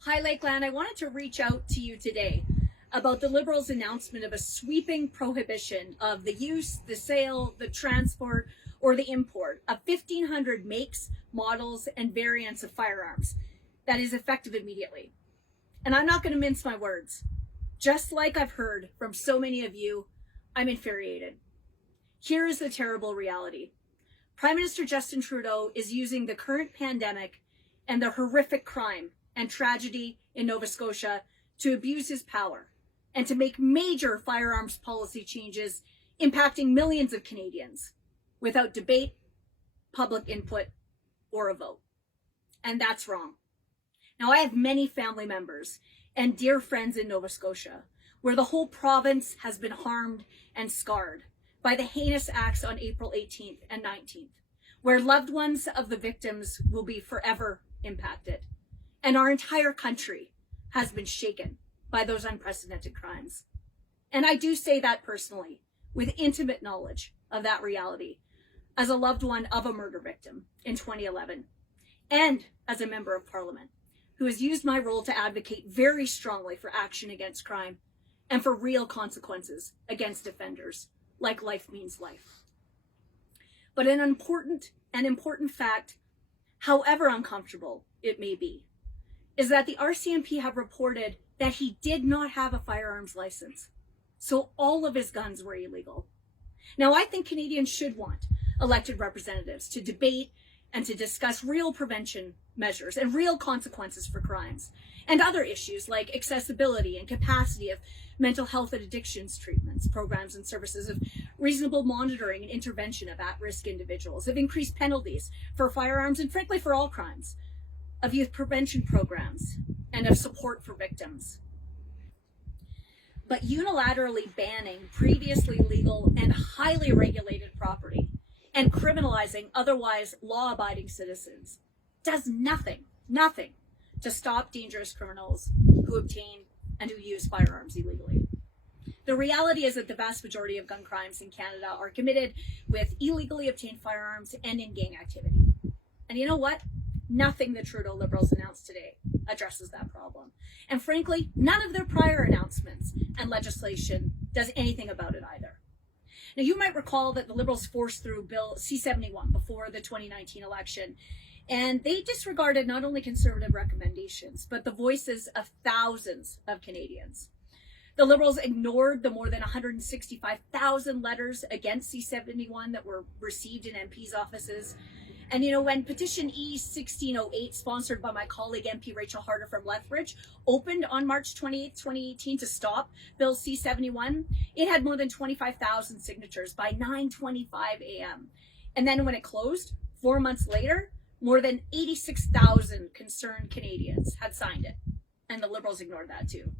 Hi, Lakeland. I wanted to reach out to you today about the Liberals' announcement of a sweeping prohibition of the use, the sale, the transport, or the import of 1,500 makes, models, and variants of firearms that is effective immediately. And I'm not going to mince my words. Just like I've heard from so many of you, I'm infuriated. Here is the terrible reality. Prime Minister Justin Trudeau is using the current pandemic and the horrific crime and tragedy in Nova Scotia to abuse his power and to make major firearms policy changes impacting millions of Canadians without debate, public input, or a vote. And that's wrong. Now, I have many family members and dear friends in Nova Scotia where the whole province has been harmed and scarred by the heinous acts on April 18th and 19th, where loved ones of the victims will be forever impacted. And our entire country has been shaken by those unprecedented crimes. And I do say that personally, with intimate knowledge of that reality, as a loved one of a murder victim in 2011, and as a member of Parliament, who has used my role to advocate very strongly for action against crime and for real consequences against offenders, like life means life. But an important fact, however uncomfortable it may be, is that the RCMP have reported that he did not have a firearms license. So all of his guns were illegal. Now, I think Canadians should want elected representatives to debate and to discuss real prevention measures and real consequences for crimes and other issues like accessibility and capacity of mental health and addictions treatments, programs and services, of reasonable monitoring and intervention of at-risk individuals, of increased penalties for firearms and frankly for all crimes, of youth prevention programs, and of support for victims. But unilaterally banning previously legal and highly regulated property and criminalizing otherwise law-abiding citizens does nothing to stop dangerous criminals who obtain and who use firearms illegally. The reality is that the vast majority of gun crimes in Canada are committed with illegally obtained firearms and in gang activity. And you know what? Nothing the Trudeau Liberals announced today addresses that problem. And frankly, none of their prior announcements and legislation does anything about it either. Now, you might recall that the Liberals forced through Bill C-71 before the 2019 election, and they disregarded not only Conservative recommendations, but the voices of thousands of Canadians. The Liberals ignored the more than 165,000 letters against C-71 that were received in MPs' offices. And you know, when petition E-1608, sponsored by my colleague MP Rachel Harder from Lethbridge, opened on March 28, 2018 to stop Bill C-71, it had more than 25,000 signatures by 9:25 a.m. And then when it closed, 4 months later, more than 86,000 concerned Canadians had signed it. And the Liberals ignored that too.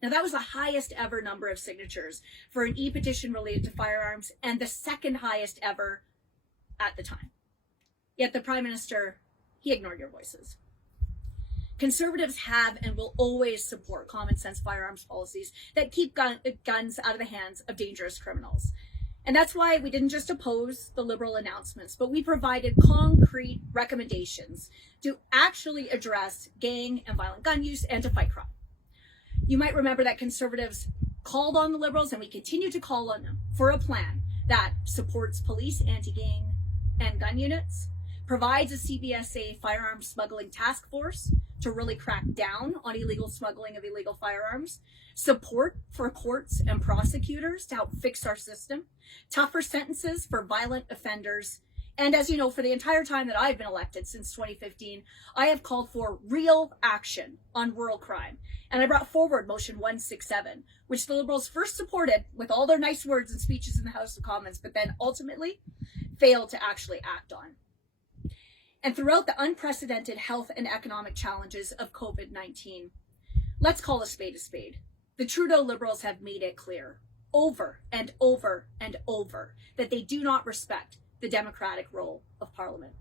Now, that was the highest ever number of signatures for an e-petition related to firearms and the second highest ever at the time. Yet the Prime Minister, he ignored your voices. Conservatives have and will always support common sense firearms policies that keep guns out of the hands of dangerous criminals. And that's why we didn't just oppose the Liberal announcements, but we provided concrete recommendations to actually address gang and violent gun use and to fight crime. You might remember that Conservatives called on the Liberals, and we continue to call on them, for a plan that supports police anti-gang and gun units, provides a CBSA firearms smuggling task force to really crack down on illegal smuggling of illegal firearms, support for courts and prosecutors to help fix our system, tougher sentences for violent offenders, and as you know, for the entire time that I've been elected since 2015, I have called for real action on rural crime. And I brought forward Motion 167, which the Liberals first supported with all their nice words and speeches in the House of Commons, but then ultimately failed to actually act on. And throughout the unprecedented health and economic challenges of COVID-19, let's call a spade a spade. The Trudeau Liberals have made it clear over and over and over that they do not respect the democratic role of Parliament.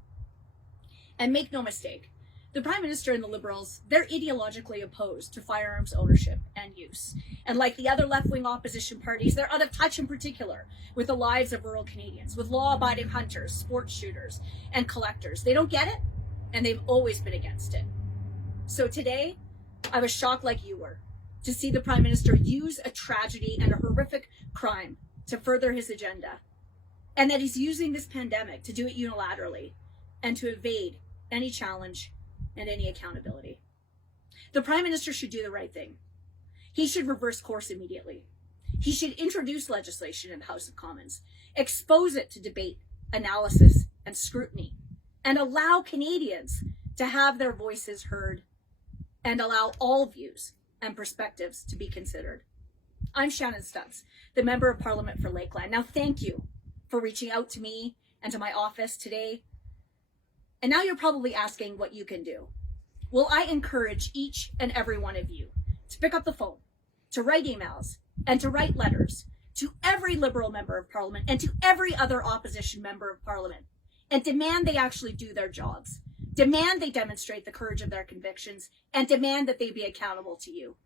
And make no mistake, the Prime Minister and the Liberals, they're ideologically opposed to firearms ownership and use. And like the other left-wing opposition parties, they're out of touch in particular with the lives of rural Canadians, with law-abiding hunters, sports shooters, and collectors. They don't get it, and they've always been against it. So today, I was shocked like you were to see the Prime Minister use a tragedy and a horrific crime to further his agenda, and that he's using this pandemic to do it unilaterally and to evade any challenge and any accountability. The Prime Minister should do the right thing. He should reverse course immediately. He should introduce legislation in the House of Commons, expose it to debate, analysis, and scrutiny, and allow Canadians to have their voices heard and allow all views and perspectives to be considered. I'm Shannon Stubbs, the Member of Parliament for Lakeland. Now, thank you for reaching out to me and to my office today. And now you're probably asking what you can do. Well, I encourage each and every one of you to pick up the phone, to write emails, and to write letters to every Liberal Member of Parliament and to every other opposition Member of Parliament, and demand they actually do their jobs. Demand they demonstrate the courage of their convictions, and demand that they be accountable to you.